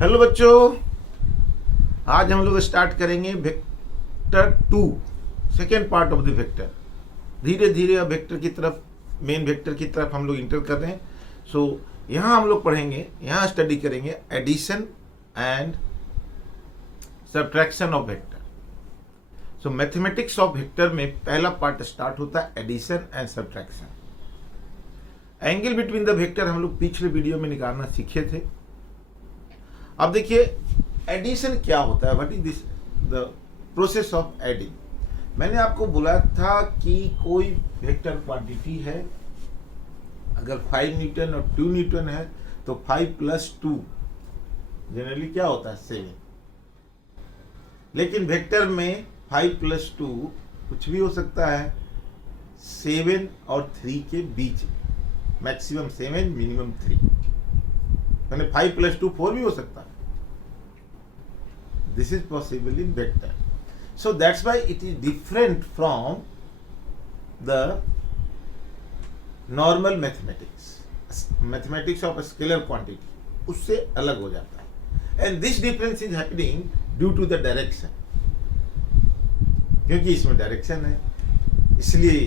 Hello बच्चों, आज हम लोग स्टार्ट करेंगे vector 2, second part of the vector. धीरे धीरे अब वेक्टर की तरफ, मेन वेक्टर की तरफ हम लोग इंटर कर रहे हैं। सो यहाँ हम लोग पढ़ेंगे, यहाँ स्टडी करेंगे addition and subtraction of vector. So mathematics of vector में पहला पार्ट स्टार्ट होता है addition and subtraction. Angle between the vector हम लोग पिछले वीडियो में निकालना सीखे थे। अब देखिए एडिशन क्या होता है, what is this the process of adding. मैंने आपको बोला था कि कोई वेक्टर क्वांटिटी है, अगर 5 न्यूटन और 2 न्यूटन है तो 5 + 2 जनरली क्या होता है 7। लेकिन वेक्टर में 5 + 2 कुछ भी हो सकता है, 7 और 3 के बीच, मैक्सिमम 7 मिनिमम 3, यानी 5 + 2 4 भी हो सकता है। This is possible in vector. So that's why it is different from the normal mathematics. Mathematics of a scalar quantity उससे अलग हो जाता है। And this difference is happening due to the direction. क्योंकि इसमें डायरेक्शन है, इसलिए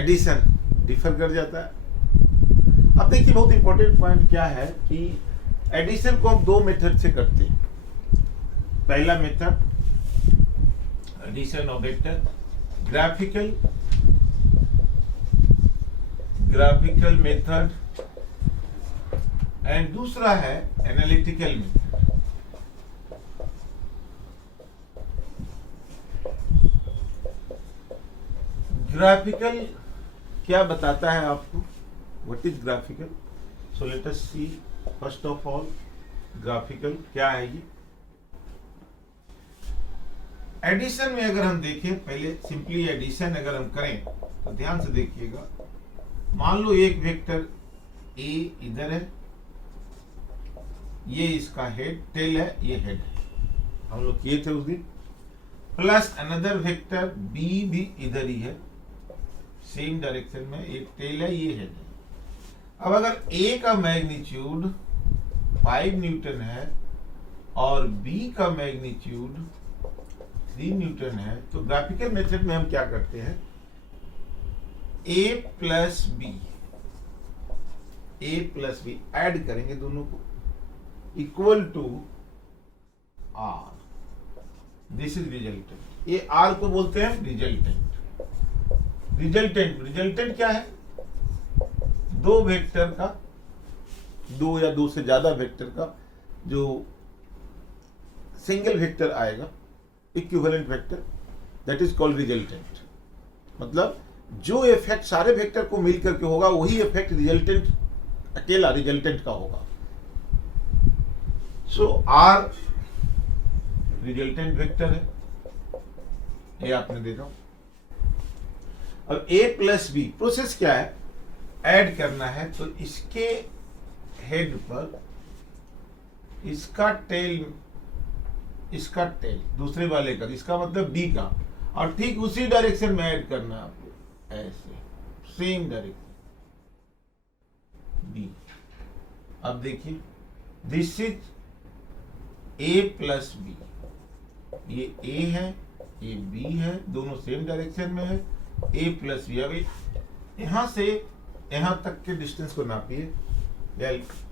एडिशन डिफर कर जाता है। अब देखिए बहुत इंपॉर्टेंट पॉइंट क्या है कि एडिशन को हम 2 मेथड से करते हैं। पहला method addition of vector graphical method and दूसरा है एनालिटिकल मेथड। ग्राफिकल क्या बताता है आपको, what is graphical? So let us see first of all graphical क्या है ये। एडिशन में अगर हम देखें, पहले सिंपली एडिशन अगर हम करें तो ध्यान से देखिएगा। मान लो एक वेक्टर ए इधर है, ये इसका हेड टेल है, ये हेड है, हम लोग किए थे उस दिन। प्लस अनदर वेक्टर बी भी इधर ही है, सेम डायरेक्शन में, एक टेल है, ये हेड है। अब अगर ए का मैग्नीट्यूड 5 न्यूटन है और बी का मैग्नीट्यूड 3 न्यूटन है, तो ग्राफिकल मेथड में हम क्या करते हैं, a + b ऐड करेंगे दोनों को, equal to r। This is resultant. ये r को बोलते हैं रिजल्टेंट। रिजल्टेंट क्या है? दो वेक्टर का, 2 या 2 से ज्यादा वेक्टर का जो सिंगल वेक्टर आएगा, equivalent vector, that is called resultant. मतलब जो इफेक्ट सारे वेक्टर को मिलकर के होगा, वही इफेक्ट रिजल्टेंट, अकेला रिजल्टेंट का होगा। सो आर रिजल्टेंट वेक्टर है, ये आपने देखा। अब a + b प्रोसेस क्या है, ऐड करना है, तो इसके हेड पर इसका टेल दूसरे वाले का, इसका मतलब b का, और ठीक उसी डायरेक्शन में ऐड करना है आपको, ऐसे सेम डायरेक्शन b। अब देखिए दिस इज a + b, ये a है, ये b है, दोनों सेम डायरेक्शन में है, a + b। अभी यहां से यहां तक के डिस्टेंस को नापिए या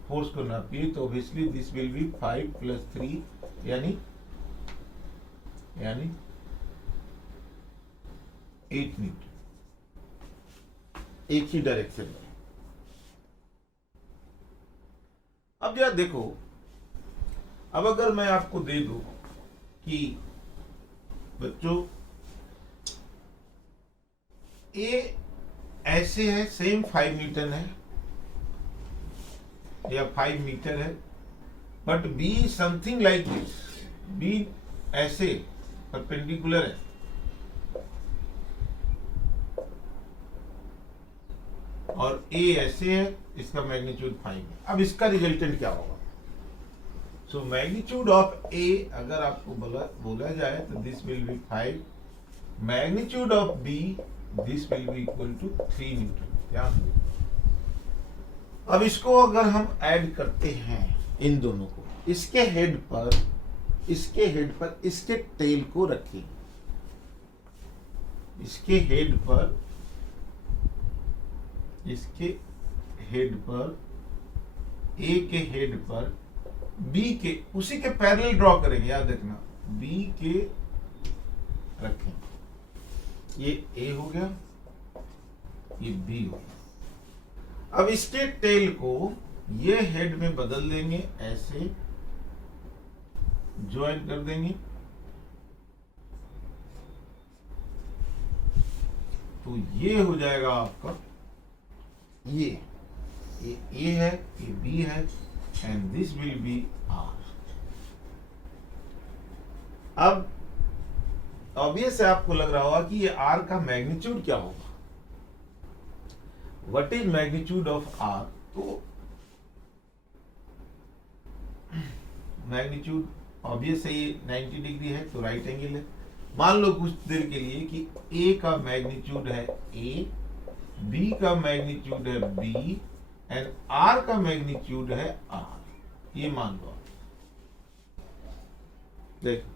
फोर्स को नापिए, तो ऑब्वियसली दिस विल बी 5 + 3 यानी 8 न्यूटन, एक ही डायरेक्शन में। अब जरा देखो, अब अगर मैं आपको दे दूं कि बच्चों ए ऐसे है, सेम 5 न्यूटन है या 5 मीटर है, but B something like this, B ऐसे परपेंडिकुलर है, और ए ऐसे है, इसका मैग्नीट्यूड 5 है। अब इसका रिजल्टेंट क्या होगा? सो मैग्नीट्यूड ऑफ ए अगर आपको बोला जाए तो this will be 5, magnitude of B this will be equal to 3 newton. ध्यान से, अब इसको अगर हम ऐड करते हैं इन दोनों को, इसके हेड पर इसके टेल को रखें, इसके हेड पर ए के हेड पर बी के, उसी के पैरेलल ड्रॉ करेंगे, याद रखना, बी के रखें, ये ए हो गया, ये बी हो गया। अब इसके टेल को ये हेड में बदल देंगे, ऐसे ज्वाइन कर देंगे, तो ये हो जाएगा आपका, ये ए है, ये बी है, and this will be R. अब ऑब्वियस है, आपको लग रहा होगा कि ये आर का मैग्नीट्यूड क्या होगा, what is magnitude of R. तो मैग्नीट्यूड ऑब्वियस है, ये 90 डिग्री है तो राइट एंगल है। मान लो कुछ देर के लिए कि ए का मैग्नीट्यूड है ए, बी का मैग्नीट्यूड है बी, एंड आर का मैग्नीट्यूड है आर, ये मान लो। देखो,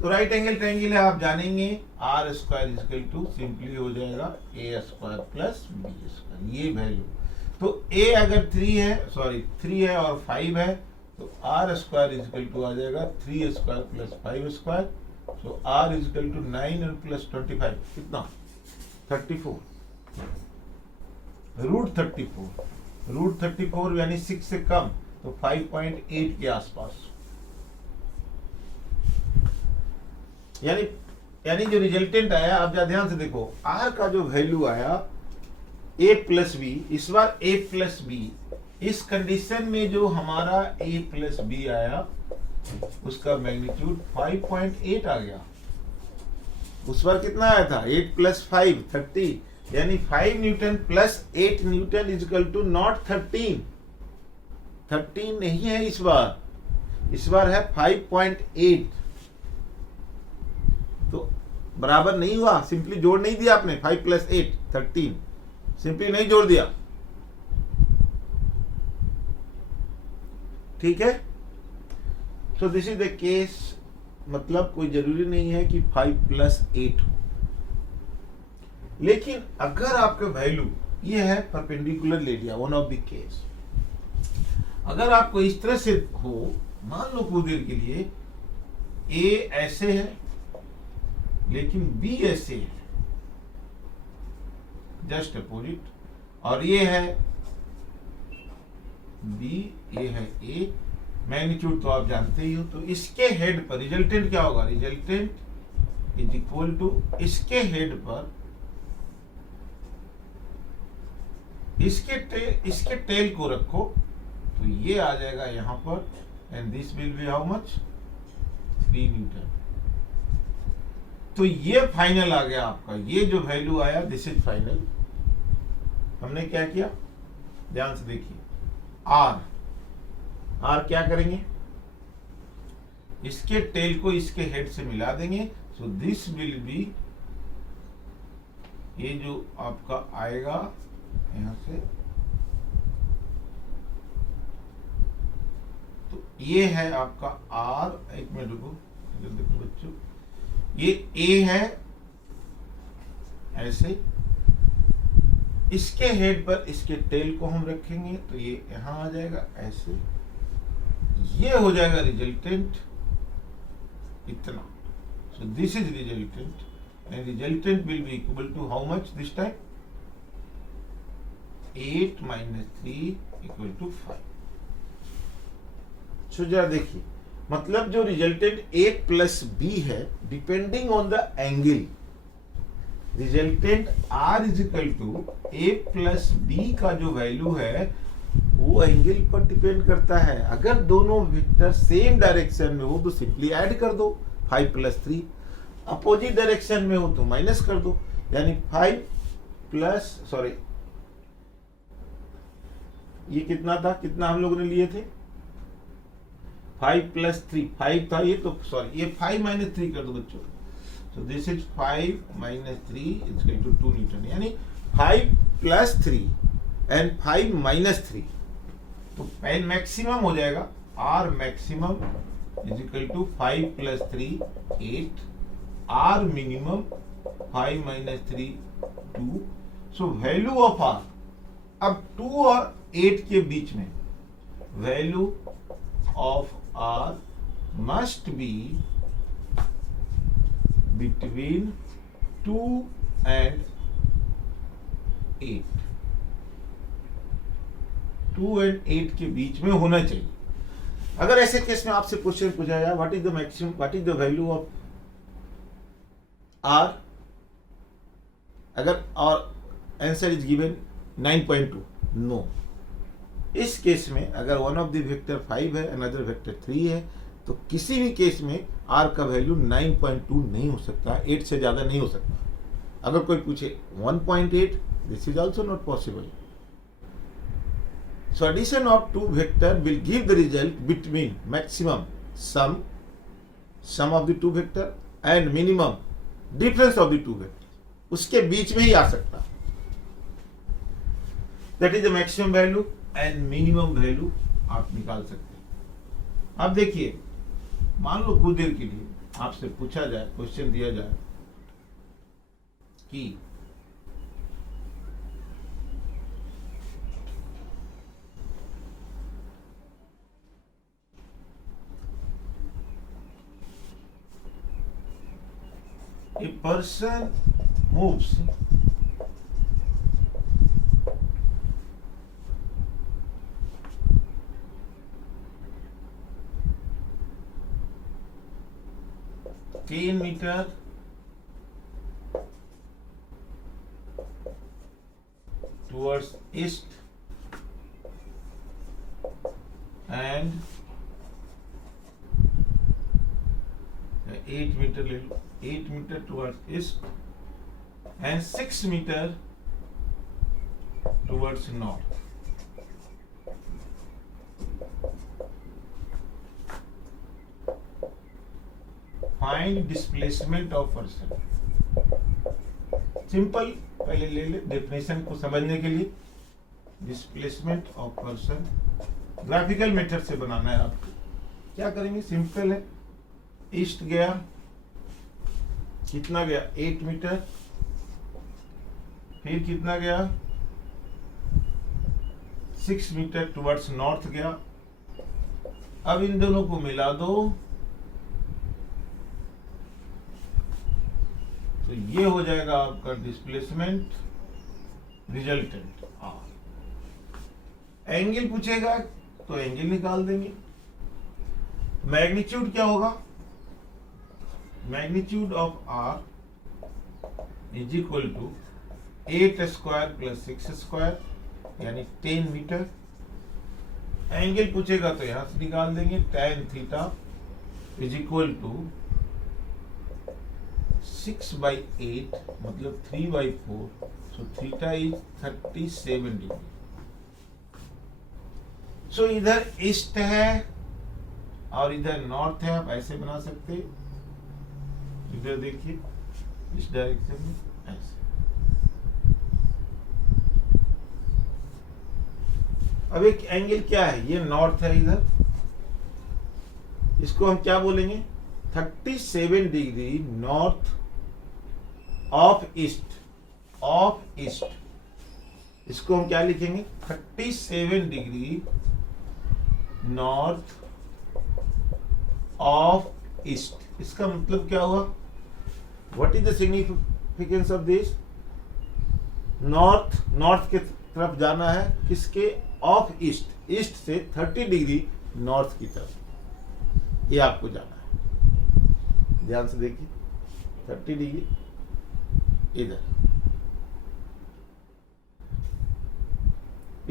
तो राइट एंगल ट्रायंगल है, आप जानेंगे R square equal to simply हो जाएगा A square plus B square, ये वैल्यू। तो ए अगर 3 है और 5 है, तो आर स्क्वायर इक्वल टू आ जाएगा 3 square plus 5 square, so R equal to 9 और प्लस 25 कितना, 34, रूट 34 यानी 6 से कम, तो 5.8 के आसपास। यानी जो रिजल्टेंट आया, आप जरा ध्यान से देखो, आर का जो वैल्यू आया a प्लस बी, इस बार a प्लस बी, इस कंडीशन में जो हमारा a प्लस बी आया उसका मैग्नीट्यूड 5.8 आ गया। उस बार कितना आया था, 8 प्लस 5 30, यानी 5 newton plus 8 newton is equal to not 13 नहीं है इस बार है 5.8। तो बराबर नहीं हुआ, सिंपली जोड़ नहीं दिया आपने, 5 प्लस 8 13, सिंपली नहीं जोड़ दिया, ठीक है। सो दिस इज द केस, मतलब कोई जरूरी नहीं है कि 5 प्लस 8 हो, लेकिन अगर आपका वैल्यू ये है परपेंडिकुलर ले लिया, वन ऑफ द केस, अगर आपको इस तरह से हो, मान लो कुछ देर के लिए ए ऐसे है लेकिन बी ऐसे है, जस्ट अपोजिट, और ये है बी, ये है ए, मैग्नीट्यूड तो आप जानते ही हो। तो इसके हेड पर रिजल्टेंट क्या होगा, रिजल्टेंट इज इक्वल टू इसके हेड पर इसके टेल को रखो, तो ये आ जाएगा यहां पर, and this will B how much, 3 Newton. तो ये फाइनल आ गया आपका, ये जो वैल्यू आया दिस इज फाइनल। हमने क्या किया, ध्यान से देखिए, आर क्या करेंगे, इसके टेल को इसके हेड से मिला देंगे, सो दिस विल बी, ये जो आपका आएगा यहां से, तो ये है आपका आर, एक मिनट रुको, देखो बच्चों, ये ए है ऐसे, इसके हेड पर इसके टेल को हम रखेंगे, तो ये यहां आ जाएगा ऐसे, ये हो जाएगा रिजल्टेंट इतना। So this is resultant, and resultant will be equal to how much this time, 8 minus 3 equal to 5। So जरा देखिए, मतलब जो रिजल्टेंट a प्लस बी है, depending on the angle, resultant r is equal to a plus B का जो value है वो angle पर डिपेंड करता है। अगर दोनों वेक्टर सेम डायरेक्शन में हो तो सिंपली ऐड कर दो, 5 प्लस 3, अपोजिट डायरेक्शन में हो तो माइनस कर दो, यानी 5 प्लस, सॉरी ये कितना था, कितना हम लोगों ने लिए थे, 5 प्लस 3, 5 था ये, तो सॉरी ये 5 माइनस 3 कर दो बच्चों, so this is 5 minus 3 is equal to 2 Newton, यानी 5 प्लस 3 and 5 minus 3, तो एन मैक्सिमम हो जाएगा R maximum is equal to 5 plus 3 8, R minimum 5 minus 3 2। So value of R, अब 2 और 8 के बीच में value of R must be between 2 and 8, 2 and 8 के बीच में होना चाहिए। अगर ऐसे केस में आपसे क्वेश्चन पूछा जाए what is the maximum, what is the value of R, अगर और आंसर इज गिवन 9.2, नो। इस केस में अगर वन ऑफ द वेक्टर 5 है, अनदर वेक्टर 3 है, तो किसी भी केस में आर का वैल्यू 9.2 नहीं हो सकता, 8 से ज्यादा नहीं हो सकता। अगर कोई पूछे 1.8, this is also not possible. So addition of two vector will give the result between maximum sum of the two vector and minimum difference of the two vector, उसके बीच में ही आ सकता। That is the maximum value and minimum value आप निकाल सकते हैं। अब देखिए, मान लो कुछ देर के लिए आपसे पूछा जाए, क्वेश्चन दिया जाए कि a person moves ten meter towards east and 8 meter ले लो, 8 meter towards east and 6 meter towards north। Find displacement of person। Simple पहले ले ले डेफिनेशन को समझने के लिए। Displacement of person graphical method से बनाना है आपको। क्या करेंगे, सिंपल है, ईस्ट गया, कितना गया 8 मीटर, फिर कितना गया 6 मीटर टुवर्ड्स नॉर्थ गया। अब इन दोनों को मिला दो तो ये हो जाएगा आपका डिस्प्लेसमेंट रिजल्टेंट आर। एंगल पूछेगा तो एंगल निकाल देंगे। मैग्नीट्यूड क्या होगा, magnitude of R is equal to 8 square plus 6 square यानी 10 मीटर। एंगल पूछेगा तो यहां से निकाल देंगे, tan theta is equal to 6/8 मतलब 3/4, so theta is 37 degree. So इधर ईस्ट है और इधर नॉर्थ है, आप ऐसे बना सकते। इधर देखिए इस डायरेक्शन में ऐसे। अब एक एंगल क्या है, ये नॉर्थ है इधर, इसको हम क्या बोलेंगे 37 degree north of east, of east. इसको हम क्या लिखेंगे 37 डिग्री नॉर्थ ऑफ ईस्ट। इसका मतलब क्या हुआ, what is the significance of this, north, north के तरफ जाना है, किसके ऑफ ईस्ट, ईस्ट से 30 डिग्री नॉर्थ की तरफ, ये आपको जाना है। ध्यान से देखिए 30 डिग्री इधर,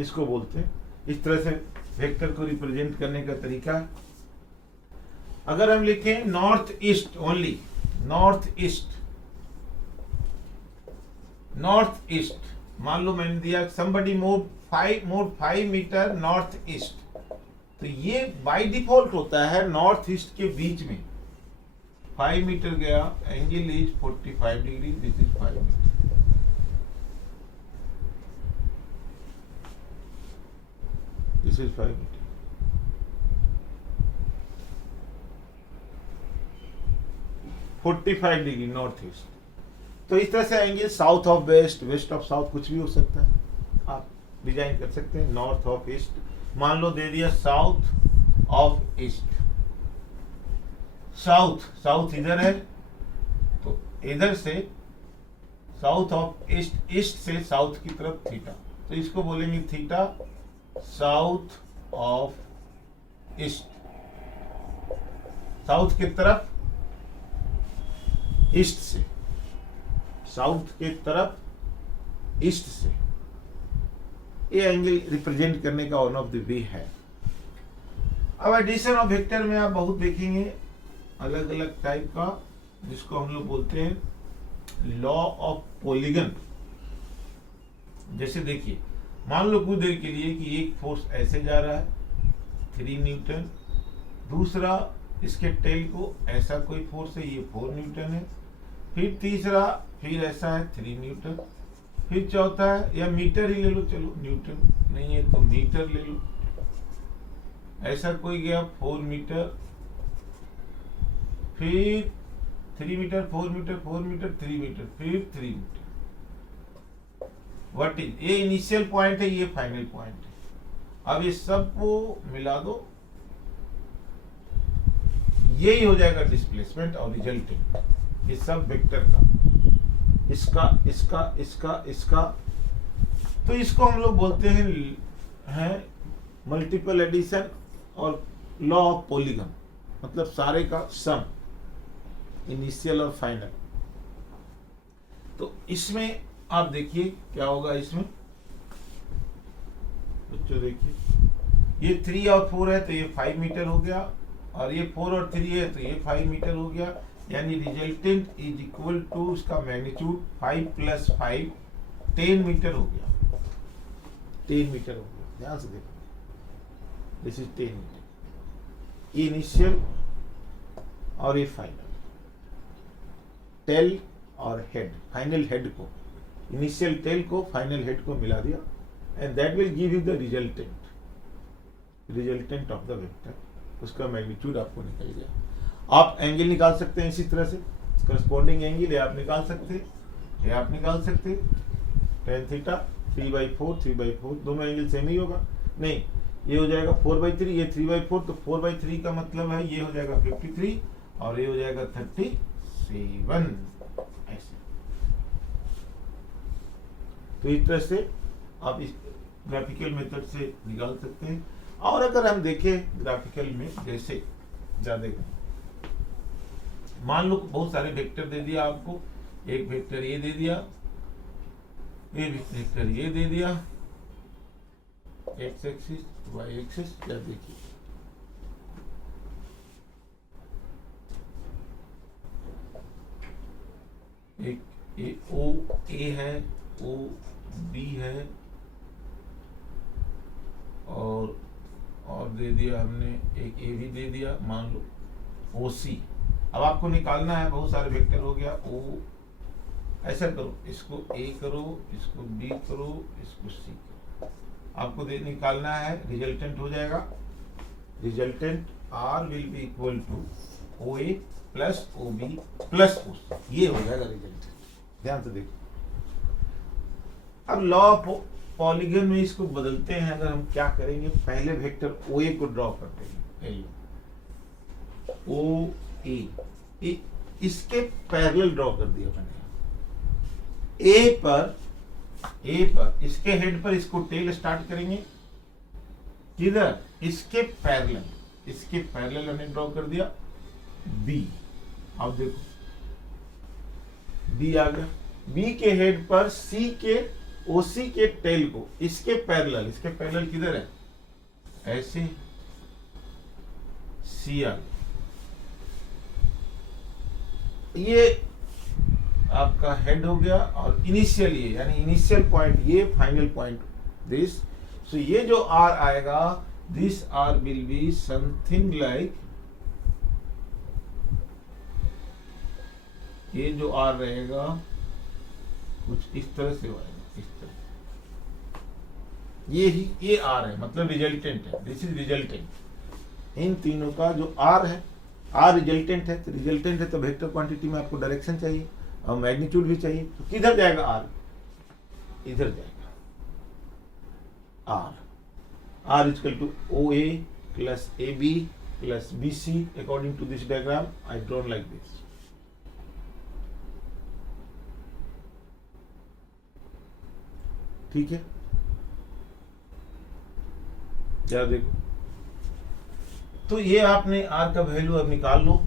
इसको बोलते हैं। इस तरह से वेक्टर को रिप्रेजेंट करने का तरीका है। अगर हम लिखें north east only, north east, north east, मान लो मैंने दिया somebody moved 5 meter north east, तो ये बाय डिफॉल्ट होता है नॉर्थ ईस्ट के बीच में। 5 मीटर गया, angle is 45 degree, this is 5 meter. This is 580। (45 degree north east. तो इस तरह से angle south of west, west of south, कुछ भी हो सकता है, आप डिजाइन कर सकते हैं। नॉर्थ ऑफ ईस्ट मान लो दे दिया south of east, south, south इधर है तो इधर से साउथ ऑफ ईस्ट, ईस्ट से साउथ की तरफ थीटा, तो इसको बोलेंगे theta south of east, south की तरफ ईस्ट से, साउथ के तरफ ईस्ट से। ये एंगल रिप्रेजेंट करने का वन ऑफ द वे है। अब एडिशन ऑफ वेक्टर में आप बहुत देखेंगे अलग अलग टाइप का, जिसको हम लोग बोलते हैं लॉ ऑफ पॉलीगन। जैसे देखिए, मान लो कुछ देर के लिए कि एक फोर्स ऐसे जा रहा है 3 न्यूटन, दूसरा इसके टेल को ऐसा कोई फोर्स है, ये 4 न्यूटन है, फिर तीसरा फिर ऐसा है 3 न्यूटन, फिर चौथा है, या मीटर ही ले लो, चलो न्यूटन नहीं है तो मीटर ले लो, ऐसा कोई गया 4 मीटर, फिर 3 मीटर, 4 मीटर, 4 मीटर, 3 मीटर, फिर 3 मीटर। व्हाट इज, ये इनिशियल पॉइंट है, ये फाइनल पॉइंट है। अब ये सबको मिला दो, यही हो जाएगा डिस्प्लेसमेंट और रिजल्टेंट, ये सब वेक्टर का, इसका इसका इसका इसका। तो इसको हम लोग बोलते हैं मल्टीपल एडिशन और लॉ ऑफ पॉलीगन, मतलब सारे का सम, इनिशियल और फाइनल। तो इसमें आप देखिए क्या होगा, इसमें बच्चों देखिए, ये 3 और 4 है तो ये 5 मीटर हो गया, और ये 4 और 3 है तो ये 5 मीटर हो गया, यानी रिजल्टेंट इज इक्वल टू उसका मैग्नीट्यूड 5 + 5 10 मीटर हो गया, 10 मीटर हो गया। ध्यान से देखो, दिस इज 10 मीटर, इनिशियल और ये फाइनल, टेल और हेड, फाइनल हेड को, इनिशियल टेल को फाइनल हेड को मिला दिया, and that will give you the resultant, resultant of the vector, उसका मैग्नीट्यूड आपको निकल गया। आप एंगल निकाल सकते हैं इसी तरह से, करस्पॉन्डिंग एंगल ये आप निकाल सकते हैं, ये आप निकाल सकते हैं, tan थीटा 3/4, 3/4, दोनों एंगल सेम ही होगा, नहीं ये हो जाएगा 4/3, ये 3/4, तो 4/3 का मतलब है ये हो जाएगा 53 और ये हो जाएगा 37, ऐसे। तो इस तरह से आप इस ग्राफिकल मेथड से निकाल सकते हैं। और अगर हम देखें ग्राफिकल में, जैसे ज्यादा मान लो बहुत सारे वेक्टर दे दिया आपको, एक वेक्टर ये दे दिया, एक वेक्टर ये दे दिया, एक्स एक्सिस वाई एक्सिस, या देखिए एक ओ ए है, ओ बी है, और दे दिया हमने एक ए भी दे दिया, मान लो ओ सी। अब आपको निकालना है, बहुत सारे वेक्टर हो गया, ओ ऐसा करो, इसको ए करो, इसको बी करो, इसको सी करो, आपको निकालना है, रिजल्टेंट हो जाएगा, resultant R will be equal to O A plus O B plus O C, ये हो जाएगा रिजल्टेंट। ध्यान से देखो, अब लॉ ऑफ पॉलीगन में इसको बदलते हैं। अगर हम क्या करेंगे, पहले वेक्टर ओ ए को ड्रॉ करते हैं, ओ ए, इसके पैरेलल ड्रॉ कर दिया मैंने, ए पर इसके हेड पर इसको टेल स्टार्ट करेंगे, किधर, इसके पैरेलल हमने ड्रॉ कर दिया बी। अब देखो बी आ गया, बी के हेड पर सी के ओसी के टेल को इसके पैरेलल किधर है, ऐसे सी आ, ये आपका हेड हो गया, और इनिशियल ये, यानी इनिशियल पॉइंट ये, फाइनल पॉइंट दिस। सो ये जो आर आएगा, this R will be something like, ये जो आर रहेगा कुछ इस तरह से आएगा, इस तरह। ये आर है, मतलब रिजल्टेंट है, दिस इज रिजल्टेंट। इन तीनों का जो आर है, आर रिजल्टेंट है, तो रिजल्टेंट है तो वेक्टर क्वांटिटी में आपको डायरेक्शन चाहिए और मैग्नीट्यूड भी चाहिए। तो किधर जाएगा आर? इधर जाएगा R. R is equal to O A plus A B plus B C according to this diagram I drawn like this. ठीक है, क्या देखो, तो ये आपने आर का वैल्यू अब निकाल लो।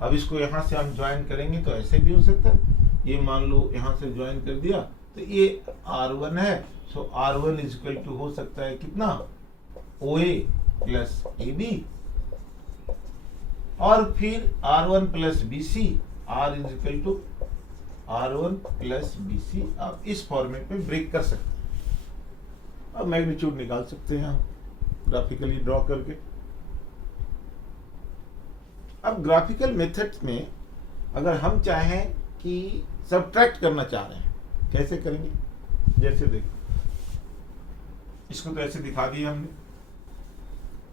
अब इसको यहां से हम ज्वाइन करेंगे तो ऐसे भी हो सकता है, ये मान लो यहां से ज्वाइन कर दिया तो ये R1 है, सो R1 इज इक्वल टू हो सकता है कितना, OA प्लस AB, और फिर R1 plus BC, R is equal to R1 plus BC। आप इस फॉर्मेट में ब्रेक कर सकते हैं। अब मैग्नीट्यूड निकाल सकते हैं हम ग्राफिकली ड्रॉ करके। अब ग्राफिकल मेथड्स में अगर हम चाहें कि सब्ट्रैक्ट करना चाह रहे हैं, कैसे करेंगे? जैसे देखो, इसको तो ऐसे दिखा दिया हमने,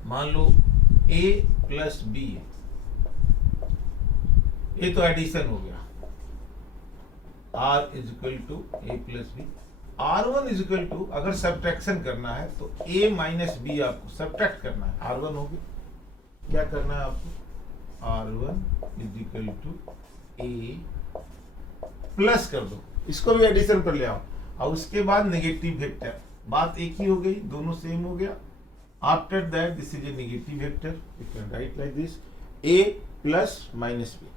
मान लो A प्लस B है, ये तो एडिशन हो गया, R is equal to A plus B. R1 is equal to, अगर सब्ट्रैक्शन करना है तो A माइनस बी आपको सब्ट्रैक्ट करना है, R1 हो गया, क्या करना है आपको, R1 is equal to A plus कर दो, इसको भी एडिशन पर ले आओ, और उसके बाद नेगेटिव वेक्टर, बात एक ही हो गई, दोनों सेम हो गया। After that this is a negative vector, you can write like this, A plus minus B,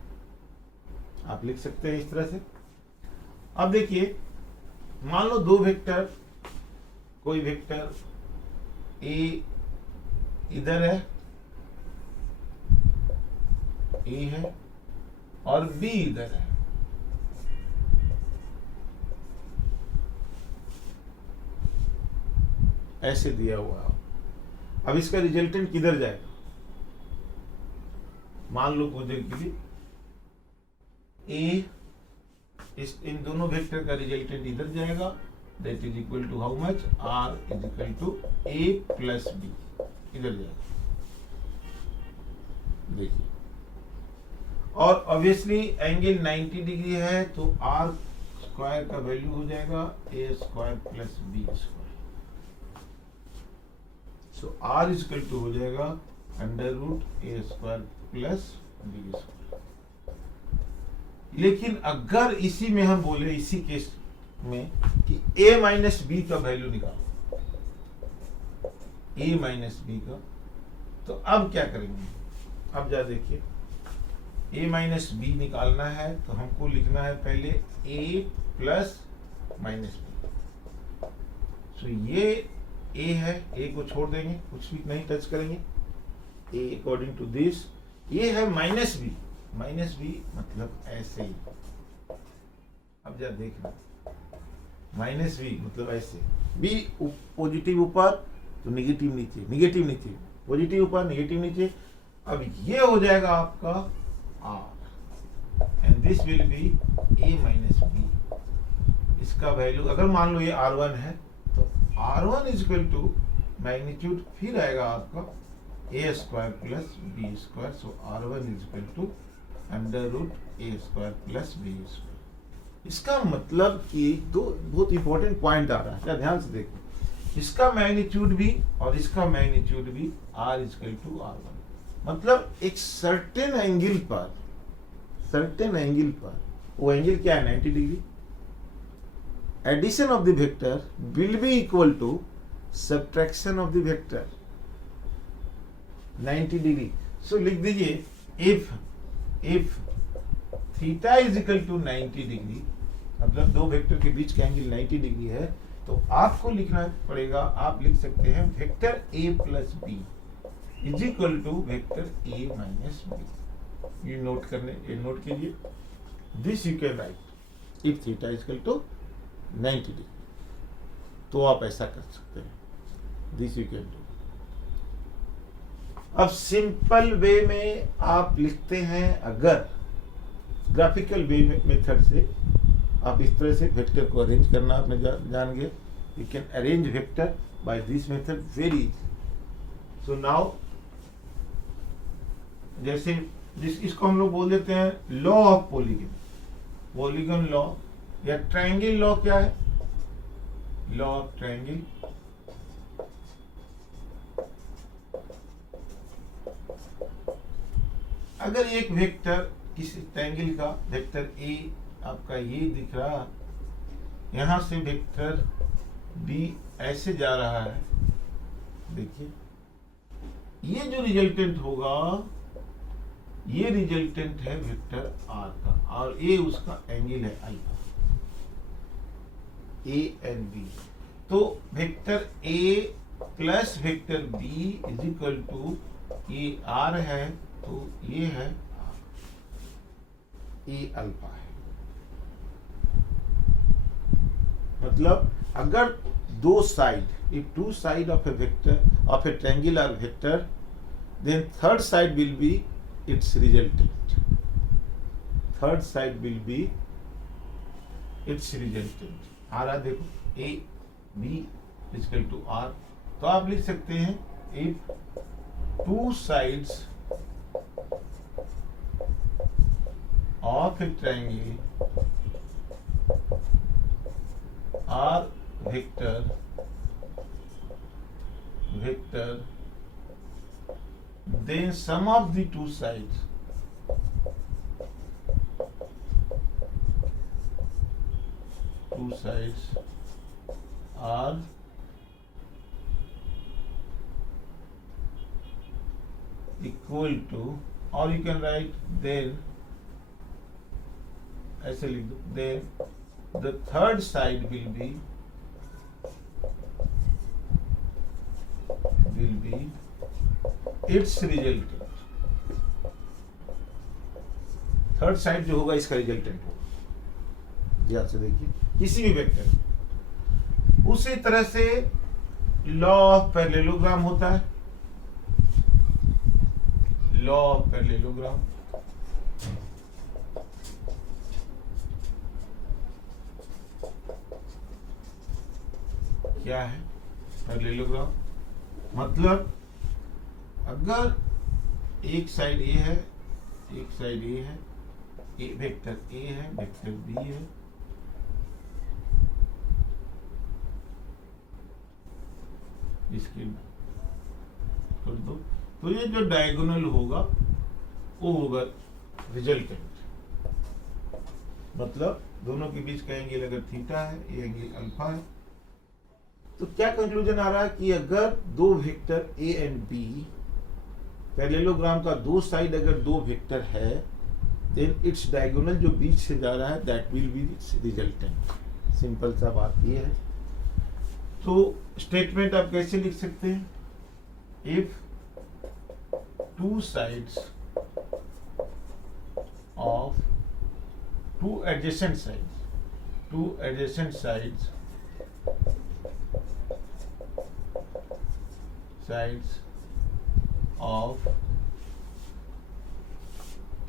आप लिख सकते हैं इस तरह से। अब देखिए, मान लो दो वेक्टर, कोई वेक्टर A इधर है, A है, और B इधर है, ऐसे दिया हुआ है। अब इसका रिजल्टेंट किधर जाएगा? मान लो कुछ देर के लिए A, इन दोनों वेक्टर का रिजल्टेंट इधर जाएगा, that is equal to how much, R is equal to A plus B, इधर जाएगा। देखिए, और ऑब्वियसली एंगल 90 डिग्री है तो R स्क्वायर का वैल्यू हो जाएगा A square plus B square. So R is equal to हो जाएगा under root A square plus B square. लेकिन अगर इसी में हम बोले, इसी केस में कि A माइनस बी का वैल्यू निकालो, A माइनस बी का, तो अब क्या करेंगे? अब जा देखिए, A माइनस बी निकालना है तो हमको लिखना है पहले A प्लस माइनस बी। सो ये A है, A को छोड़ देंगे, कुछ भी नहीं टच करेंगे, A अकॉर्डिंग टू दिस। ये है माइनस बी, माइनस बी मतलब ऐसे ही, अब जा देखना, माइनस बी मतलब ऐसे, बी पॉजिटिव ऊपर तो नेगेटिव नीचे, नेगेटिव नीचे, पॉजिटिव ऊपर नेगेटिव नीचे। अब ये हो जाएगा आपका R and this will be A minus B. इसका वैल्यू अगर मान लो ये R1 है तो R1 is equal to magnitude, फिर आएगा आपका A square plus B square. So R1 is equal to under root A square plus B square. इसका मतलब कि दो बहुत इंपॉर्टेंट पॉइंट आ रहा है, क्या ध्यान से देखो, इसका मैग्नीट्यूड भी और इसका मैग्नीट्यूड भी R is equal to R1। मतलब एक सर्टेन एंगल पर, वो एंगल क्या है, 90 degree, addition of the vector will be equal to subtraction of the vector 90 degree. So लिख दीजिए, if theta is equal to 90 degree, मतलब दो वेक्टर के बीच का एंगल 90 डिग्री है, तो आपको लिखना पड़ेगा, आप लिख सकते हैं vector A plus B is equal to vector A minus B. ये नोट कीजिए, this you can write if theta is equal to 90 degree, तो आप ऐसा कर सकते हैं, दिस यू कैन डू। अब सिंपल वे में आप लिखते हैं, अगर ग्राफिकल वे मेथड से आप इस तरह से वेक्टर को अरेंज करना आपने जान गए, you can arrange vector by this method very easy. So now जैसे इसको हम लोग बोल देते हैं law of polygon, polygon law या ट्रायंगल लॉ। क्या है? Law of triangle. अगर एक वेक्टर किसी ट्रायंगल का वेक्टर ए आपका ये दिख रहा, यहां से वेक्टर बी ऐसे जा रहा है, देखिए ये जो रिजल्टेंट होगा ये रिजल्टेंट है वेक्टर आर का, और ए उसका एंगल है अल्फा, ए एंड बी। तो vector A plus vector B is equal to ये आर है, तो ये है आर, ए अल्फा है। मतलब अगर दो side, if two side of a vector of a triangle are vector, then third side will be its resultant. Third side will be its resultant. आ रहा देखो a b is equal to r, तो आप लिख सकते हैं if two sides of a triangle are vector, then sum of the two sides are equal to, or you can write then, ऐसे लिख दो, then the third side will be its resultant. Third side जो होगा इसका resultant होगा। ध्यान से देखिए किसी भी वेक्टर। उसी तरह से लॉ ऑफ पैरेललोग्राम होता है। लॉ ऑफ पैरेललोग्राम क्या है? पैरेललोग्राम मतलब अगर एक साइड ए है, एक साइड ए है, ए वेक्टर ए है, वेक्टर बी है, इसके कर दो, तो ये जो डायगोनल होगा वो होगा रिजल्टेंट। मतलब दोनों के बीच का एंगल अगर थीटा है, ये एंगल अल्फा है, तो क्या कंक्लूजन आ रहा है कि अगर दो vector A and B, parallelogram का दो साइड अगर दो वेक्टर है, देन इट्स डायगोनल जो बीच से जा रहा है that will B it's resultant. Simple सा बात ये है। तो स्टेटमेंट आप कैसे लिख सकते हैं? If two sides of two adjacent sides of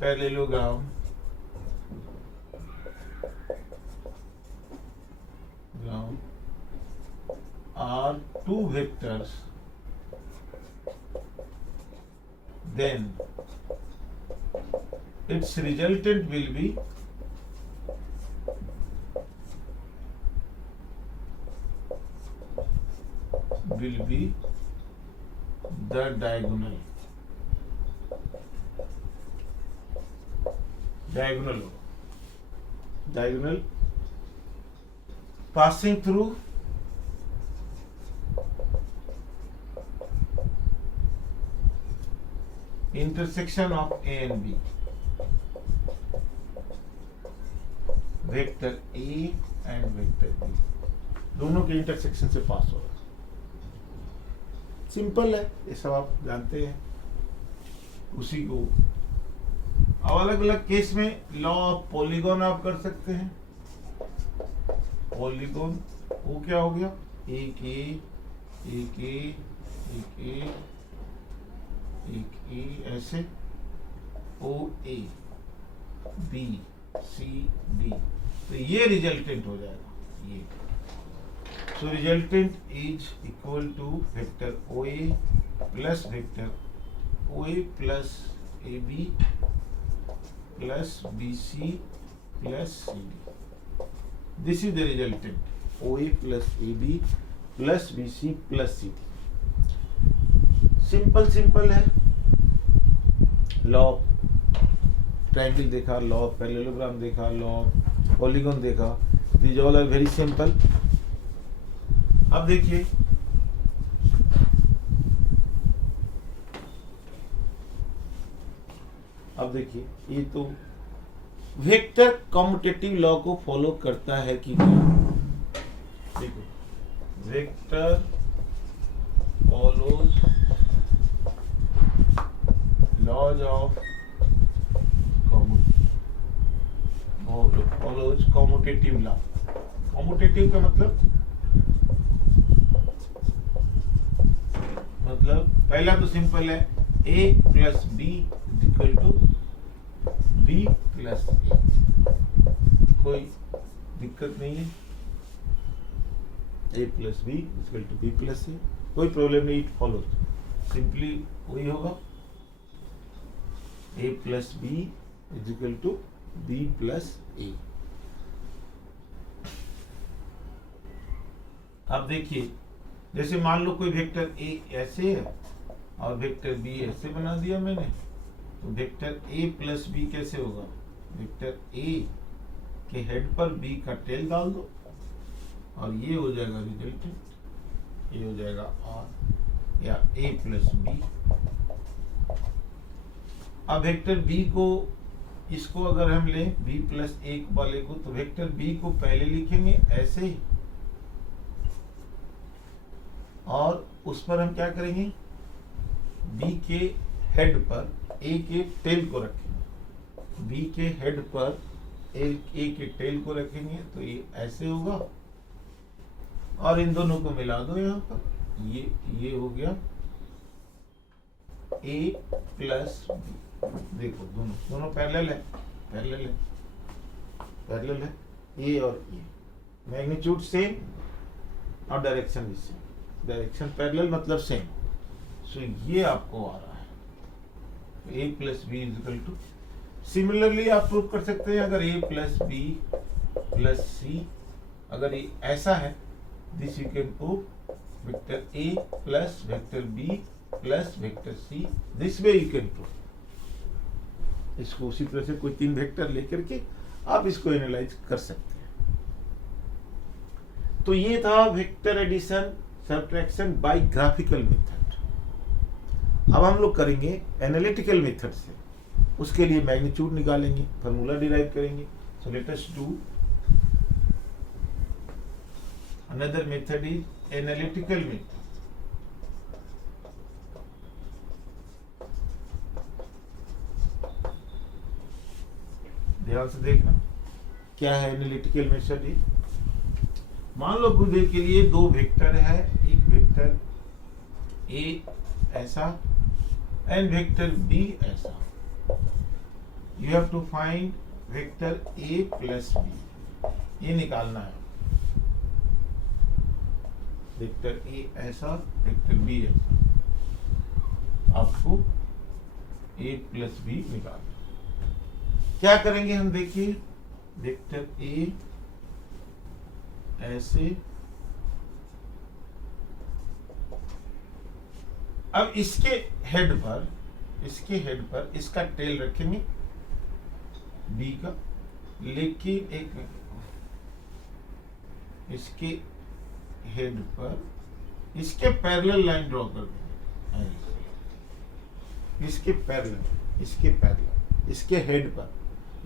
parallelogram are two vectors, then its resultant will be the diagonal passing through intersection of A and B, vector A and vector B दोनों के intersection से पास हो रहा है। Simple है, ये सब आप जानते हैं। उसी को अब अलग अलग केस में लॉ ऑफ पॉलीगॉन आप कर सकते हैं। पॉलीगॉन वो क्या हो गया? एक ए ऐसे ओ ए बी सी डी, तो ये रिजल्टेंट हो जाएगा ये। So resultant is equal to vector OA plus vector OA plus AB plus BC plus CD. This is the resultant. OA plus AB plus BC plus CD. Simple है. Law triangle देखा, law parallelogram देखा, law polygon देखा. These all are very simple. अब देखिए ये तो vector commutative law को follow करता है कि क्या. देखो vector follows laws of follows commutative law. Commutative का मतलब पहला तो सिंपल है, a plus B equal to B plus A. कोई दिक्कत नहीं है. a plus B equal to B plus A, कोई प्रॉब्लम नहीं. इट फॉलोज सिंपली वही होगा, a plus B equal to B plus A. अब देखिए जैसे मान लो कोई वेक्टर a ऐसे है और वेक्टर b ऐसे बना दिया मैंने, तो वेक्टर a प्लस बी कैसे होगा. वेक्टर a के हेड पर b का टेल डाल दो और ये हो जाएगा रिजल्टेंट. ये हो जाएगा r या a प्लस बी. अब वेक्टर b को, इसको अगर हम लें b प्लस एक वाले को, तो वेक्टर b को पहले लिखेंगे ऐसे ही और उस पर हम क्या करेंगे, b के हेड पर a के टेल को रखेंगे. b के हेड पर a के टेल को रखेंगे तो ये ऐसे होगा और इन दोनों को मिला दो यहाँ पर. ये हो गया a प्लस बी. देखो दोनों पैरेलल है. ए और ए मैग्नीट्यूड सेम और डायरेक्शन भी सेम. डायरेक्शन पैरेलल मतलब सेम. सो ये आपको आ रहा है a plus B equal to. Similarly आप प्रूव कर सकते हैं अगर a plus B plus C, अगर ये ऐसा है, this you can prove vector a plus vector b plus vector c. This way you can prove. इसको उसी तरह से कोई 3 वेक्टर लेकर के आप इसको एनालाइज कर सकते हैं. तो ये था vector addition subtraction by graphical method. अब हम लोग करेंगे एनालिटिकल मेथड से. उसके लिए मैग्नीट्यूड निकालेंगे, फार्मूला डिराइव करेंगे. सो let us do another method is analytical method. ध्यान से देखना क्या है एनालिटिकल मेथड. मान लो कुछ देर के लिए 2 वेक्टर है, एक वेक्टर a ऐसा एंड वेक्टर b ऐसा. You have to find vector a plus b. ये निकालना है. वेक्टर a ऐसा, वेक्टर b ऐसा. आपको a प्लस b निकालना. क्या करेंगे हम, देखिए वेक्टर a ऐसे. अब इसके हेड पर इसका टेल रखेंगे b का, लेकिन एक इसके हेड पर इसके पैरेलल लाइन ड्रॉ कर देंगे. इसके हेड पर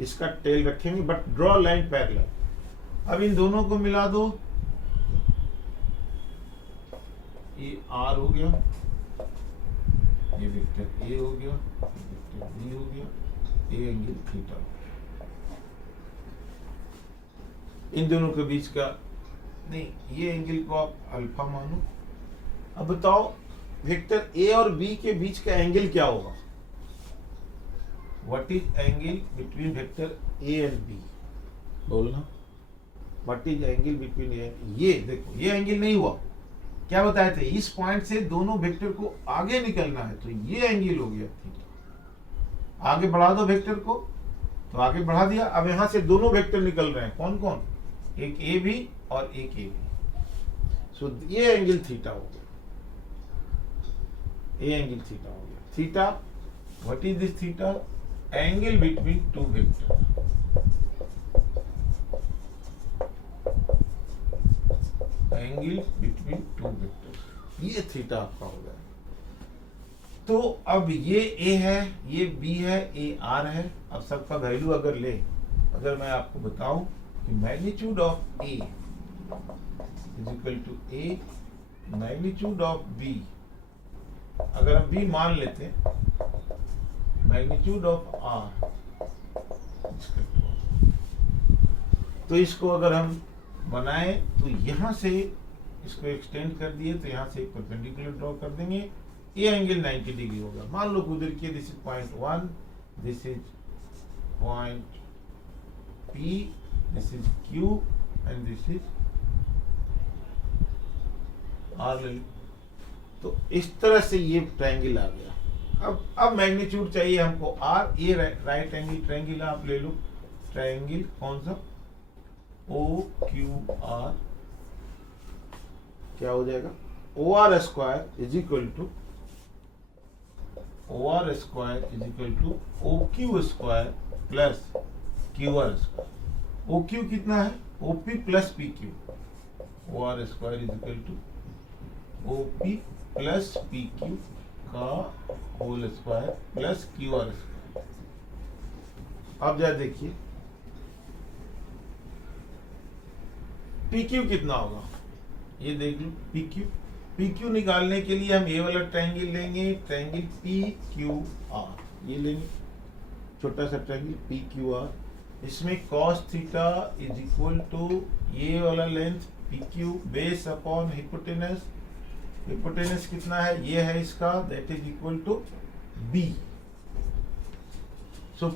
इसका टेल रखेंगे बट ड्रॉ लाइन पैरेलल. अब इन दोनों को मिला दो. ये r हो गया, ये वेक्टर a हो गया, वेक्टर b हो गया, a एंगल थीटा. इन दोनों के बीच का नहीं, ये एंगल को आप अल्फा मानो. अब बताओ वेक्टर a और b के बीच का एंगल क्या होगा. What is angle between vector a and b? बोलना. व्हाट इज एंगल बिटवीन ये देखो ये एंगल नहीं हुआ, क्या बताए थे, इस पॉइंट से दोनों वेक्टर को आगे निकलना है, तो ये एंगल हो गया थीटा। आगे बढ़ा दो वेक्टर को, तो आगे बढ़ा दिया। अब यहां से दोनों वेक्टर निकल रहे हैं, कौन कौन, एक ए भी और एक ए भी। सो ये एंगल थीटा हो गया, ये एंगल थीटा हो गया। Theta, what is this theta, angle between two vector. Angle between two vector, ये थीटा आपका हो गया। तो अब ये ए है, ये बी है, ए आर है। अब सबका वैल्यू अगर ले, अगर मैं आपको बताऊं कि magnitude of A is equal to A magnitude of B, अगर हम बी मान लेते मैग्नीट्यूड ऑफ आर, तो इसको अगर हम बनाए तो यहां से इसको एक्सटेंड कर दिए, तो यहां से एक परपेंडिकुलर ड्रॉ कर देंगे, ये एंगल 90 डिग्री होगा। मान लो उधर के this is point 1, this is point P, this is Q and this is R। तो इस तरह से ये ट्रायंगल आ गया। अब मैग्नीट्यूड चाहिए हमको R, ये राइट एंगल ट्रायंगल आप ले लो, ट्रायंगल कौन सा, OQR, क्या हो जाएगा, OR square is equal to OQ square plus QR square. OQ कितना है, OP plus PQ, OR square is equal to OP plus PQ का whole square plus QR square. अब जरा देखिए PQ कितना होगा, ये देख लो PQ निकालने के लिए हम ये वाला ट्रायंगल लेंगे, ट्रायंगल PQR, ये लेंगे छोटा सा ट्रायंगल PQR। इसमें cos theta is equal to ये वाला length PQ base upon hypotenuse. Hypotenuse कितना है, ये है इसका, that is equal to B। So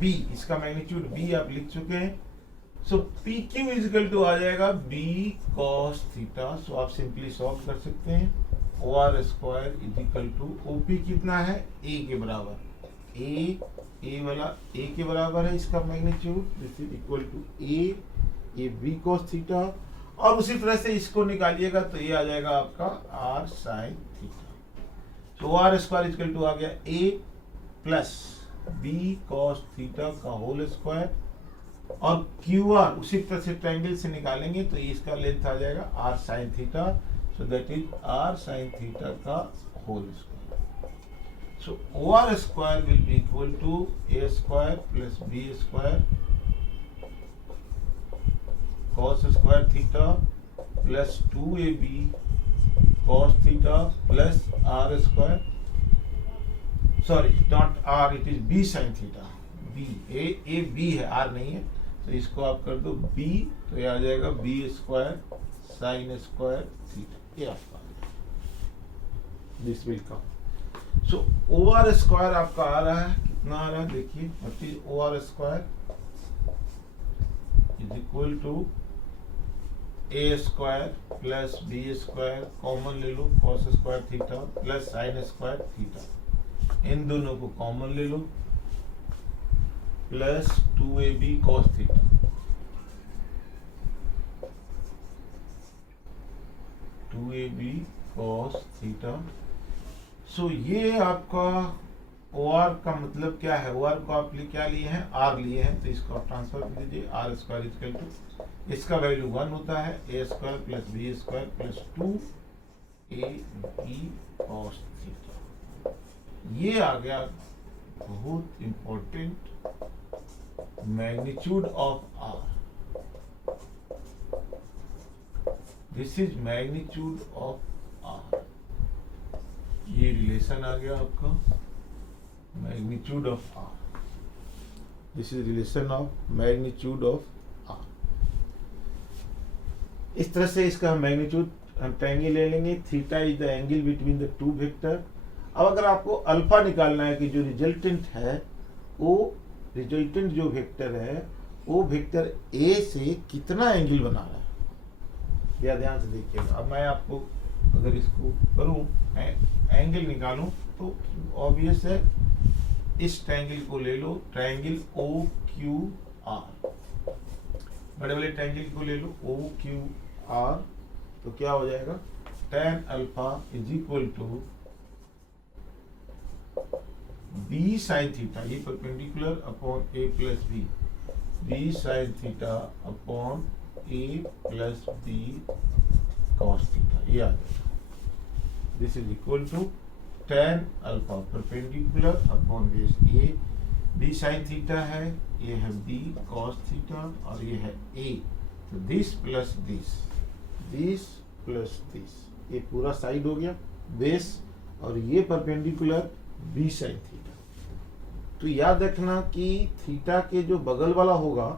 B, इसका मैग्नीट्यूड B आप लिख चुके हैं। So PQ is equal to आ जाएगा B cos थीटा। सो आप सिंपली सॉल्व कर सकते हैं। OR square is equal to OP कितना है, A के बराबर, A वाला A के बराबर है इसका magnitude, this is equal to A, ये B cos थीटा। और उसी तरह से इसको निकालिएगा तो ये आ जाएगा आपका R sin theta. So OR square is equal to आ गया A plus B cos theta का होल स्क्वायर, और QR उसी तरह से ट्रायंगल से निकालेंगे तो इसका लेंथ आ जाएगा R sin theta. So that is R sin theta का whole square. So OR square will be equal to A square plus B square cos square theta plus 2AB cos theta plus R square, sorry not R, it is B sin theta. B, A B है, R नहीं है, तो इसको आप कर दो B, तो ये आ जाएगा B square sine square theta, ये आपका this will come. So OR square आपका आ रहा है, कितना आ रहा है देखिए, what is OR square is equal to A square plus B square, common ले लो cos square theta plus sine square theta, इन दोनों को कॉमन ले लो, plus 2AB cos theta, cos theta. So ये आपका OR का मतलब क्या है, OR को आप क्या लिए हैं, R लिए हैं, तो इसको आप ट्रांसफर कर दीजिए, R स्क्वायर इक्वल टू, इसका वैल्यू 1 होता है, A square plus B square plus 2AB cos theta. ये आ गया बहुत important magnitude of R। This is magnitude of R। ये रिलेशन आ गया आपका magnitude of R। This is relation of magnitude of R। इस तरह से इसका हम मैग्नीट्यूड, हम ट्रायंगल ले लेंगे, theta is the angle between the two vector. अब अगर आपको अल्फा निकालना है कि जो रिजल्टेंट है, वो रिजल्टेंट जो वेक्टर है वो वेक्टर ए से कितना एंगल बना रहा है, या ध्यान से देखिएगा। अब मैं आपको अगर इसको करूं एंगल निकालूं तो ऑब्वियस है, इस ट्रायंगल को ले लो, ट्रायंगल ओ क्यू आर, बड़े बड़े ट्रायंगल को ले लो ओ क्यू आर, तो क्या हो जाएगा tan alpha is equal to B sine theta, ये perpendicular upon A plus B, B sine theta upon A plus B cos theta, ये आ जाएगा। This is equal to tan alpha perpendicular upon base A, B sine theta है, ये है B cos theta और ये है ए, तो this plus this, this plus this, ये पूरा साइड हो गया बेस, और ये परपेंडिकुलर बी साइन थीटा। तो याद रखना कि थीटा के जो बगल वाला होगा,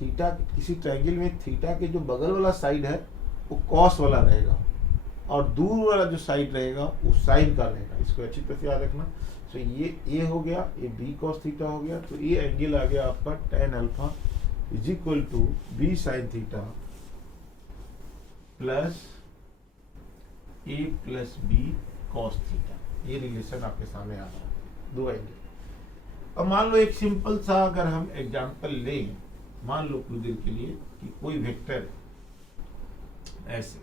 थीटा किसी ट्रायंगल में थीटा के जो बगल वाला साइड है वो कॉस वाला रहेगा, और दूर वाला जो साइड रहेगा वो साइन का रहेगा। इसको अच्छी तरह से याद रखना। तो ये ए हो गया, ये बी कॉस थीटा हो गया, तो ये एंगल आ गया आपका tan alpha is equal to B sine theta plus A plus B cos theta. ये रिलेशन आपके सामने आ रहा है, दो एंगल। अब मान लो एक सिंपल सा अगर हम एग्जांपल लें, मान लो कुछ देर के लिए कि कोई वेक्टर ऐसे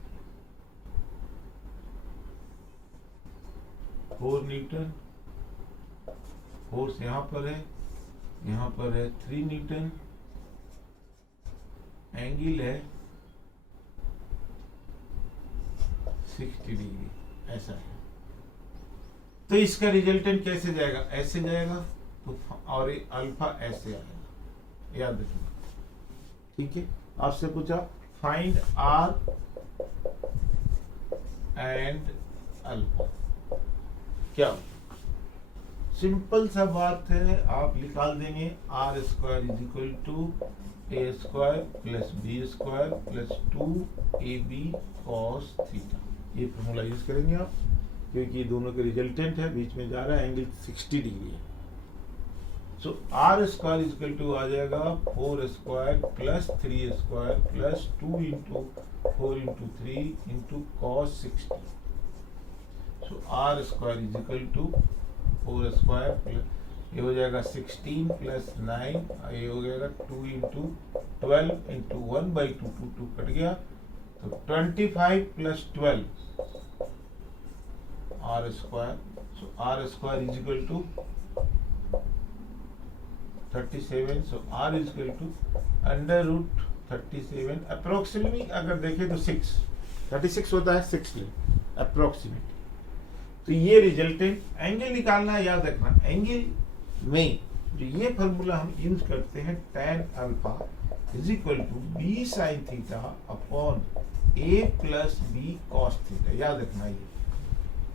4 न्यूटन, फोर्स यहाँ पर है 3 न्यूटन, एंगल है 60 डिग्री, ऐसा है। तो इसका रिजल्टेंट कैसे जाएगा, ऐसे जाएगा, तो और ये अल्फा ऐसे आएगा, याद रखिए। ठीक है, आपसे पूछा फाइंड आर एंड अल्फा, क्या सिंपल सा बात है, आप निकाल देंगे R square is equal to A square plus B square plus 2ab cos theta. ये फॉर्मूला यूज करेंगे आप, क्योंकि ये दोनों के रिजल्टेंट है, बीच में जा रहा है, एंगल 60 डिग्री है। So R square is equal to आ जाएगा 4 square plus 3 square plus 2 into 4 into 3 into cos 60। So R square is equal to 4 square plus, ये हो जाएगा 16 प्लस 9, ये हो जाएगा 2 इंटू 12 इंटू 1/2, 2 कट गया, तो 25 plus 12 R square. So R square is equal to 37, so R is equal to under root 37, approximately अगर देखें तो 36 होता है, 6 ले अप्रोक्सीमेट। तो ये रिजल्टेंट एंगल निकालना है, याद रखना। एंगल में जो ये फॉर्मूला हम यूज करते हैं, tan alpha is equal to B sine theta upon A plus B cos theta, याद रखना।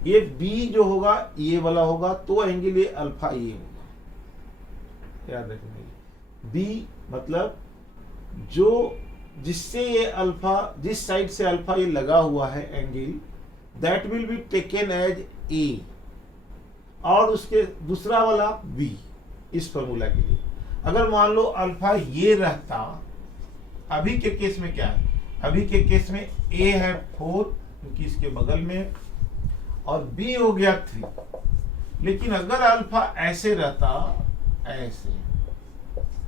ये बी जो होगा ये वाला होगा, तो एंगल ये अल्फा ये होगा, याद रखना। बी मतलब जो जिससे ये अल्फा, जिस साइड से अल्फा ये लगा हुआ है angle, that will be taken as A, और उसके दूसरा वाला बी, इस फॉर्मूला के लिए। अगर मान लो अल्फा ये रहता, अभी के केस में क्या है, अभी के केस में ए है 4 क्योंकि इसके बगल में, और बी हो गया 3। लेकिन अगर अल्फा ऐसे रहता, ऐसे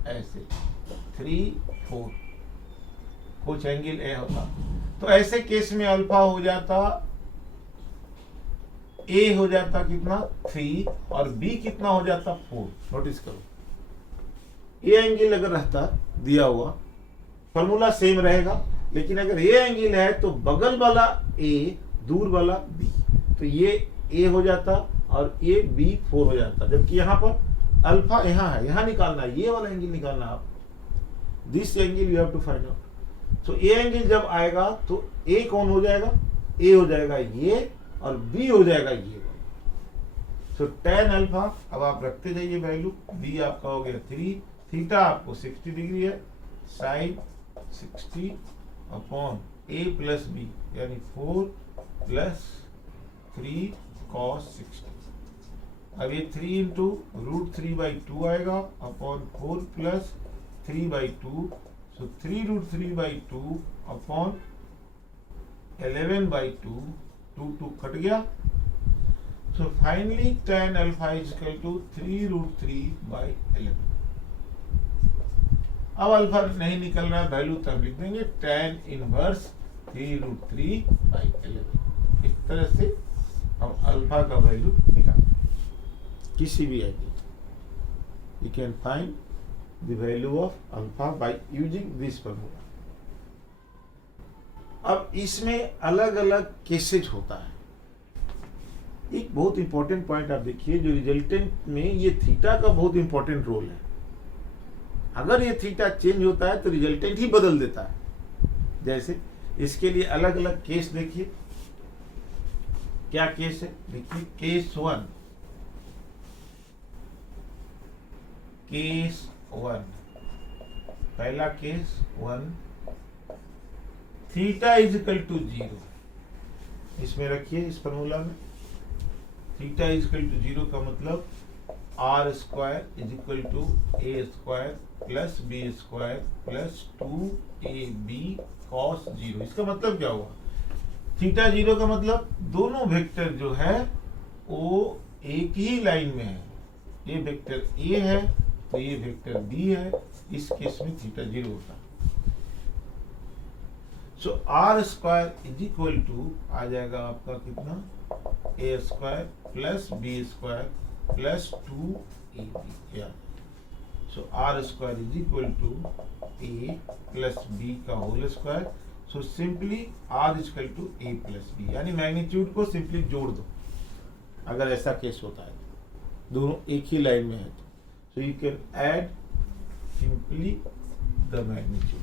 ऐसे 3 4, कुछ एंगल ए होता, तो ऐसे केस में अल्फा हो जाता, ए हो जाता कितना 3, और बी कितना हो जाता 4। नोटिस करो, ये एंगल अगर रहता दिया हुआ, फॉर्मूला सेम रहेगा, लेकिन अगर ये एंगल है तो बगल वाला ए, दूर वाला बी, तो ये ए हो जाता और ये बी 4 हो जाता। जबकि यहाँ पर अल्फा यहाँ है, यहाँ निकालना है, ये वाला एंगल निकालना आप, this angle you have to find out. तो ए एंगल जब आएगा तो ए कौन हो जाएगा, ए हो जाएगा ये, और बी हो जाएगा ये। तो tan अल्फा, अब आप रखते जाइए वैल्यू, बी आपका हो गया 3, थीटा आपको 60 डिग्री है, sign 60 upon A plus B, यानी 4 प्लस 3 कॉस 60। अब ये 3 इंटू √3/2 आएगा upon 4 plus 3/2, so 3√3/2 upon 11/2, 2 cut गया, so finally tan alpha is equal to 3√3/11. अब अल्फा नहीं निकल रहा वैल्यू, तब लिख देंगे tan इनवर्स 3√3/11. इस तरह से हम अल्फा का वैल्यू निकालते हैं किसी भी angle. You can find the value of alpha by using this formula. अब इसमें अलग अलग केसेज होता है. एक बहुत इंपॉर्टेंट पॉइंट आप देखिए, जो रिजल्टेंट में ये थीटा का बहुत इंपॉर्टेंट रोल है. अगर ये थीटा चेंज होता है तो रिजल्टेंट ही बदल देता है. जैसे इसके लिए अलग अलग केस देखिए. क्या केस है देखिए. केस 1, पहला case 1, theta is equal to 0. इसमें रखिए इस फॉर्मूला में थीटा इज इक्वल टू 0 का मतलब r square is equal to a square plus b square plus 2ab cos 0. इसका मतलब क्या हुआ. थीटा 0 का मतलब दोनों वेक्टर जो है वो एक ही लाइन में है. ये वेक्टर a है तो ये वेक्टर b है. इस केस में थीटा 0 होता है. So r square is equal to आ जाएगा आपका कितना, a square plus b square plus 2ab. So r square is equal to a plus b का whole square. So simply r is equal to a plus b, यानी magnitude को simply जोड़ दो. अगर ऐसा केस होता है दोनों एक ही लाइन में है तो so you can add simply the magnitude.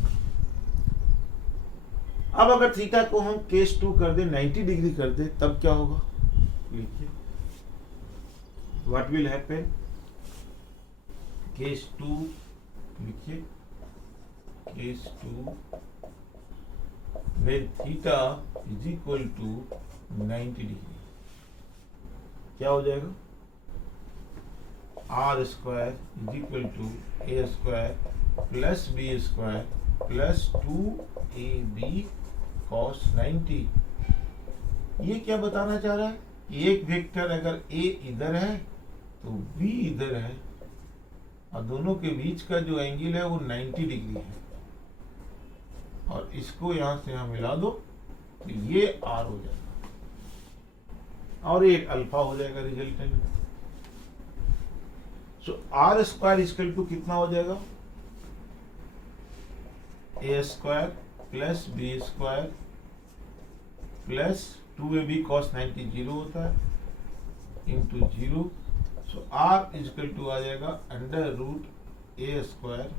अब अगर थीटा को हम केस 2 कर दे, 90 डिग्री कर दे, तब क्या होगा लिखिए. What will happen. केस 2 लिखिए. Case 2 when theta is equal to 90 degree क्या हो जाएगा. r square is equal to a square plus b square plus 2ab cos 90. ये क्या बताना चाह रहा है. एक वेक्टर अगर a इधर है तो b इधर है और दोनों के बीच का जो एंगल है वो 90 डिग्री है. और इसको यहां से यहां मिला दो तो ये r हो जाएगा और एक अल्फा हो जाएगा resultant. So r square equal to कितना हो जाएगा. a square plus b square plus 2ab cos 90 0 होता है into 0. So r equal to आ जाएगा under root a square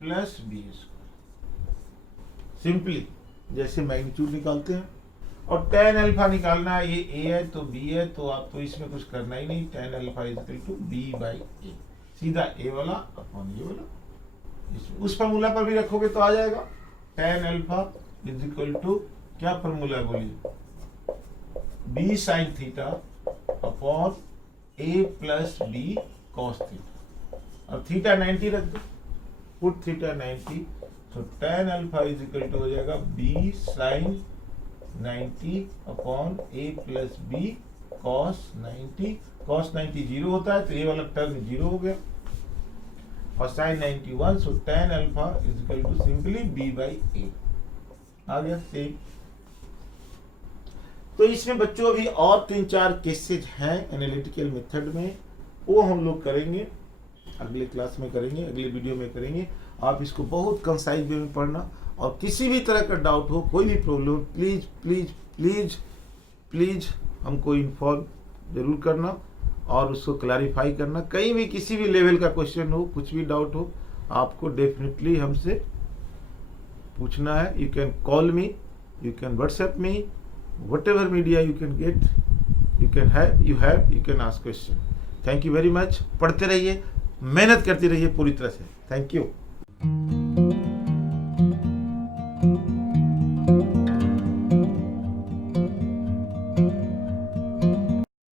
plus b square. Simply जैसे मैग्नीट्यूड निकालते हैं. और tan अल्फा निकालना है. ये a है तो b है तो आपको इसमें कुछ करना ही नहीं. tan alpha is equal to b/a. सीधा a वाला अपॉन ये वाला. उस फॉर्मूला पर भी रखोगे तो आ जाएगा. tan alpha is equal to क्या फॉर्मूला है बोलिए. b sin theta upon a plus b cos theta. और थीटा 90 रख दो. Put theta 90. तो tan alpha is equal to हो जाएगा b sin 90 upon a plus b cos 90. cos 90 0 होता है तो ये वाला टर्म 0 हो गया और sin 91. So tan alpha is equal to simply b/a आ गया. सेम. तो इसमें बच्चों अभी और 3-4 केसेज हैं एनालिटिकल मेथड में, वो हम लोग करेंगे अगले क्लास में करेंगे, अगले वीडियो में करेंगे. आप इसको बहुत कंसाइज वे में पढ़ना और किसी भी तरह का डाउट हो, कोई भी problem, please please please please हमको इन्फॉर्म जरूर करना और उसको क्लैरिफाई करना. कहीं भी किसी भी लेवल का क्वेश्चन हो, कुछ भी डाउट हो, आपको डेफिनेटली हमसे पूछना है. You can call me, you can WhatsApp me, whatever media you can get, you can ask question. Thank you very much. पढ़ते रहिए, मेहनत करते रहिए पूरी तरह से. Thank you.